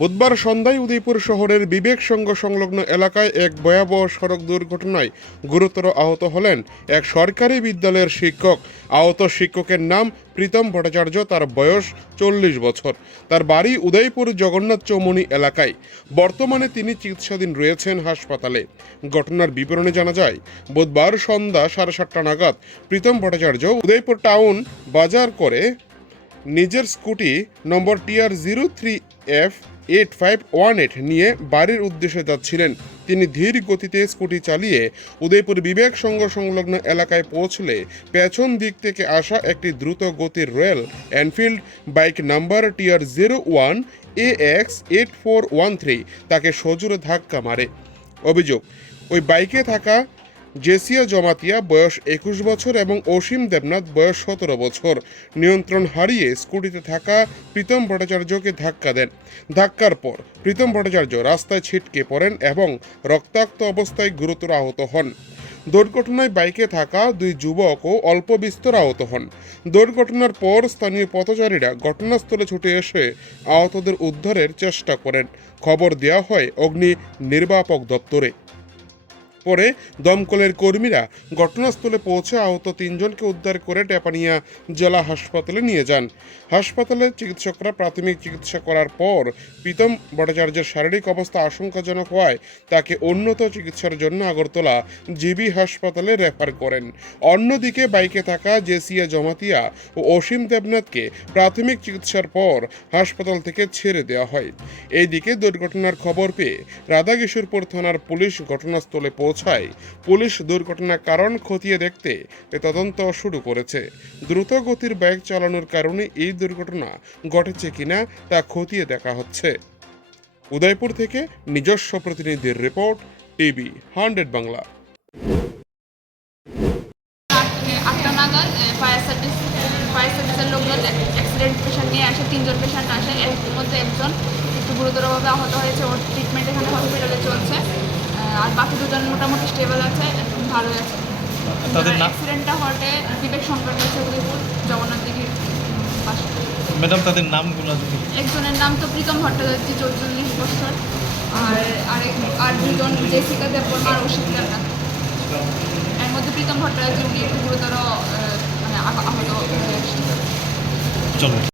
বুধবার সন্ধ্যায় উদয়পুর শহরের বিবেক সংঘ সংলগ্ন এলাকায় এক ভয়াবহ সড়ক দুর্ঘটনায় গুরুতর আহত হলেন এক সরকারি বিদ্যালয়ের শিক্ষক। আহত শিক্ষকের নাম প্রীতম ভট্টাচার্য, তার বয়স 40 বছর। তার বাড়ি উদয়পুর জগন্নাথ চৌমুহনী এলাকায়। বর্তমানে তিনি চিকিৎসাধীন রয়েছেন হাসপাতালে। ঘটনার বিবরণে জানা যায়, বুধবার সন্ধ্যা 7:30 নাগাদ প্রীতম ভট্টাচার্য উদয়পুর টাউন বাজার করে নিজের স্কুটি নম্বর TR03F8518 নিয়ে বাড়ির উদ্দেশ্যে যাচ্ছিলেন। তিনি ধীর গতিতে স্কুটি চালিয়ে উদয়পুর বিবেক সংঘ সংলগ্ন এলাকায় পৌঁছলে পেছন দিক থেকে আসা একটি দ্রুত গতির royal Enfield bike number TR01AX8413 তাকে সজোরে ধাক্কা মারে। অভিযোগ, ওই বাইকে থাকা জেসিয়া জমাতিয়া বয়স 21 বছর এবং অসীম দেবনাথ বয়স 17 বছর নিয়ন্ত্রণ হারিয়ে স্কুটিতে থাকা প্রীতম ভট্টাচার্যকে ধাক্কা দেন। ধাক্কার পর প্রীতম ভট্টাচার্য রাস্তায় ছিটকে পড়েন এবং রক্তাক্ত অবস্থায় গুরুতর আহত হন। দুর্ঘটনায় বাইকে থাকা দুই যুবকও অল্প বিস্তর আহত হন। দুর্ঘটনার পর স্থানীয় পথচারীরা ঘটনাস্থলে ছুটে এসে আহতদের উদ্ধারের চেষ্টা করেন। খবর দেওয়া হয় অগ্নি নির্বাপক দপ্তরে। পরে দমকলের কর্মীরা ঘটনাস্থলে পৌঁছে আহত 3 জনকে উদ্ধার করে টেপানিয়া জেলা হাসপাতালে নিয়ে যান। হাসপাতালের চিকিৎসকরা প্রাথমিক চিকিৎসা করার পর প্রীতম ভট্টাচার্যের শারীরিক অবস্থা আশঙ্কাজনক হওয়ায় তাকে উন্নত চিকিৎসার জন্য আগরতলা জিবি হাসপাতালে রেফার করেন। অন্যদিকে বাইকে থাকা জেসিয়া জমাতিয়া ও অসীম দেবনাথকে প্রাথমিক চিকিৎসার পর হাসপাতাল থেকে ছেড়ে দেওয়া হয়। এইদিকে দুর্ঘটনার খবর পেয়ে রাধাকিশোরপুর থানার পুলিশ ঘটনাস্থলে পৌঁছায়। পুলিশ দুর্ঘটনার কারণ খতিয়ে দেখতে তদন্ত শুরু করেছে। দ্রুত গতির বাইক চালানোর কারণে এই দুর্ঘটনা ঘটেছে কিনা তা খতিয়ে দেখা হচ্ছে। উদয়পুর থেকে নিজস্ব প্রতিনিধির রিপোর্ট, টিভি 100 বাংলা। 8টা নাগাদ ফায়ার সার্ভিসের লোকজন অ্যাক্সিডেন্ট পেশেন্ট নিয়ে আসে। 3 জন পেশেন্ট আসে, এর মধ্যে একজন একটু গুরুতরভাবে আহত হয়েছে, ওর ট্রিটমেন্ট এখানে হসপিটালে চলছে। আর বাকি দুজন মোটামুটি স্টেবল আছে, ভালোই আছে। তাদের নাম? অ্যাক্সিডেন্টটা ঘটে বিবেক সংকট হয়েছে উদয়পুর জগন্নাথ দিঘির পাশে। ম্যাডাম, তাদের নামগুলো যদি? একজনের নাম তো প্রীতম ভট্টাচার্য 44 বছর, আর দুজন জেসিকা দেববর্মা আর অসীম দেবনাথ। এর মধ্যে প্রীতম ভট্টাচার্য উনি একটু গুরুতর মানে আহত হয়েছে। চলো।